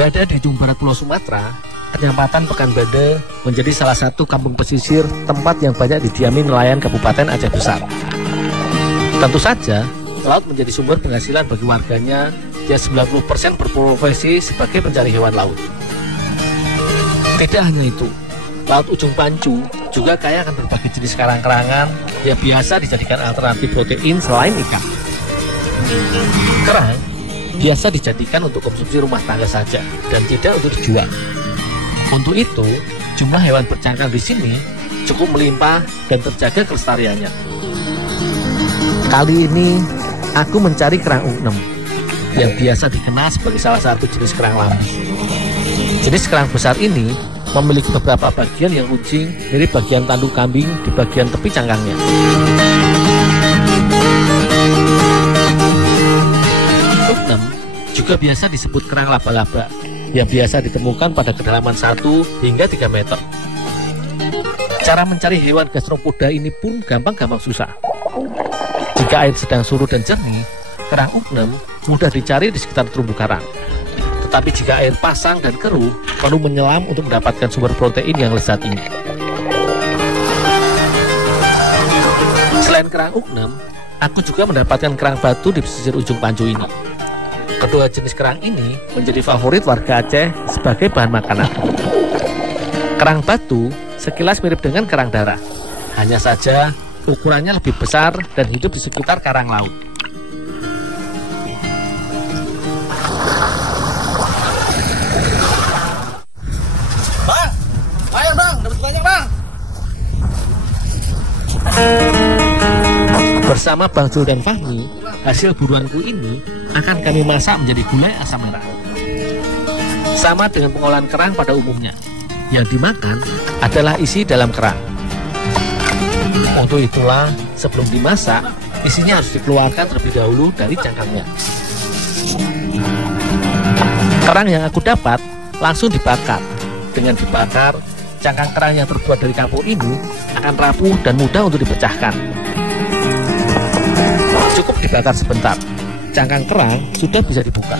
Berada di ujung barat Pulau Sumatera, Kecamatan Pekanbaru menjadi salah satu kampung pesisir tempat yang banyak didiami nelayan Kabupaten Aceh Besar. Tentu saja, laut menjadi sumber penghasilan bagi warganya yang 90% berprofesi sebagai pencari hewan laut. Tidak hanya itu, Laut Ujung Pancu juga kaya akan berbagai jenis kerang-kerangan yang biasa dijadikan alternatif protein selain ikan. Kerang biasa dijadikan untuk konsumsi rumah tangga saja dan tidak untuk dijual. Untuk itu, jumlah hewan bercangkang di sini cukup melimpah dan terjaga kelestariannya. Kali ini, aku mencari kerang ugnem yang biasa dikenal sebagai salah satu jenis kerang lambi. Jenis kerang besar ini memiliki beberapa bagian yang runcing mirip bagian tanduk kambing di bagian tepi cangkangnya. Ugnem juga biasa disebut kerang laba-laba yang biasa ditemukan pada kedalaman 1 hingga 3 meter. Cara mencari hewan gastropoda ini pun gampang-gampang susah. Jika air sedang surut dan jernih, kerang ugnem mudah dicari di sekitar terumbu karang. Tetapi jika air pasang dan keruh, perlu menyelam untuk mendapatkan sumber protein yang lezat ini. Selain kerang ugnem, aku juga mendapatkan kerang batu di pesisir Ujung Pancu ini. Kedua jenis kerang ini menjadi favorit warga Aceh sebagai bahan makanan. Kerang batu sekilas mirip dengan kerang darah, hanya saja ukurannya lebih besar dan hidup di sekitar karang laut. Bang, ayo bang, dapat banyak bang. Bersama Bang Jul dan Fahmi, hasil buruanku ini akan kami masak menjadi gulai asam merah. Sama dengan pengolahan kerang pada umumnya, yang dimakan adalah isi dalam kerang. Untuk itulah, sebelum dimasak, isinya harus dikeluarkan terlebih dahulu dari cangkangnya. Kerang yang aku dapat langsung dibakar. Dengan dibakar, cangkang kerang yang terbuat dari kapur ini akan rapuh dan mudah untuk dipecahkan. Cukup dibakar sebentar, cangkang kerang sudah bisa dibuka.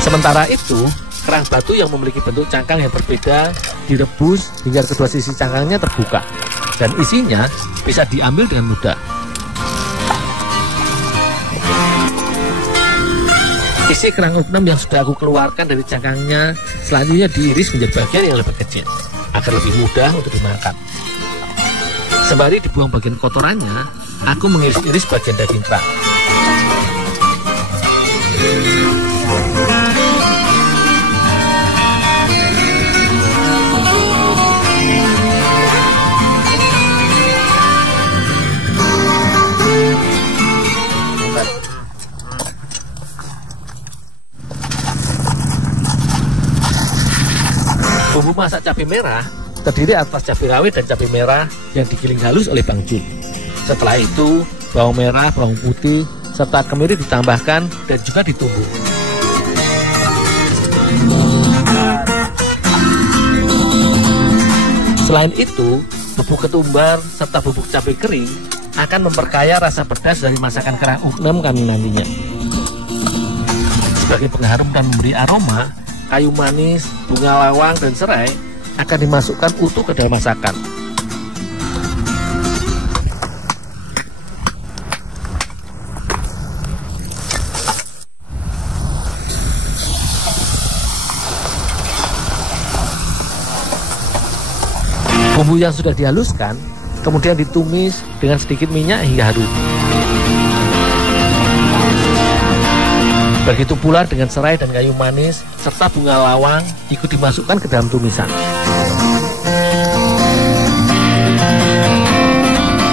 Sementara itu, kerang batu yang memiliki bentuk cangkang yang berbeda direbus hingga kedua sisi cangkangnya terbuka dan isinya bisa diambil dengan mudah. Isi kerang ugnem yang sudah aku keluarkan dari cangkangnya selanjutnya diiris menjadi bagian yang lebih kecil agar lebih mudah untuk dimakan. Sembari dibuang bagian kotorannya, aku mengiris-iris bagian daging kerang. Bumbu masak cabai merah terdiri atas cabai rawit dan cabai merah yang digiling halus oleh Bang Jul. Setelah itu, bawang merah, bawang putih, serta kemiri ditambahkan dan juga ditumbuk. Selain itu, bubuk ketumbar serta bubuk cabai kering akan memperkaya rasa pedas dari masakan kerang ugnem kami nantinya. Sebagai pengharum dan memberi aroma, kayu manis, bunga lawang, dan serai akan dimasukkan utuh ke dalam masakan. Bumbu yang sudah dihaluskan kemudian ditumis dengan sedikit minyak hingga harum. Begitu pula dengan serai dan kayu manis serta bunga lawang ikut dimasukkan ke dalam tumisan.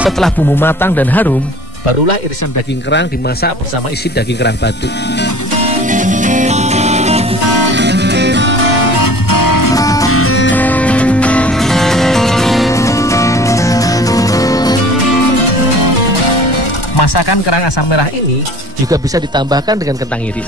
Setelah bumbu matang dan harum, barulah irisan daging kerang dimasak bersama isi daging kerang batu. masakan kerang asam merah ini juga bisa ditambahkan dengan kentang iris.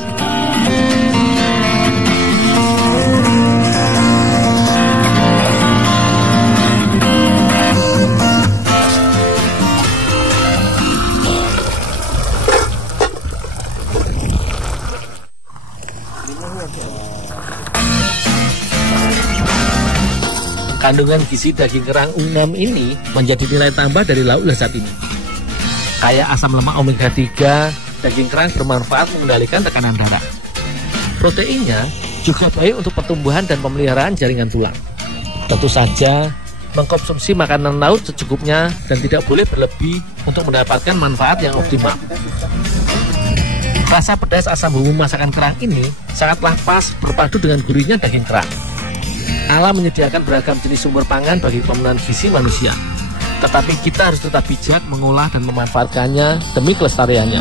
Kandungan gizi daging kerang U6 ini menjadi nilai tambah dari lauk lezat ini. Kaya asam lemak omega 3, daging kerang bermanfaat mengendalikan tekanan darah. Proteinnya juga baik untuk pertumbuhan dan pemeliharaan jaringan tulang. Tentu saja, mengkonsumsi makanan laut secukupnya dan tidak boleh berlebih untuk mendapatkan manfaat yang optimal. Rasa pedas asam bumbu masakan kerang ini sangatlah pas berpadu dengan gurihnya daging kerang. Alam menyediakan beragam jenis sumber pangan bagi pemenuhan gizi manusia. Tetapi kita harus tetap bijak mengolah dan memanfaatkannya demi kelestariannya.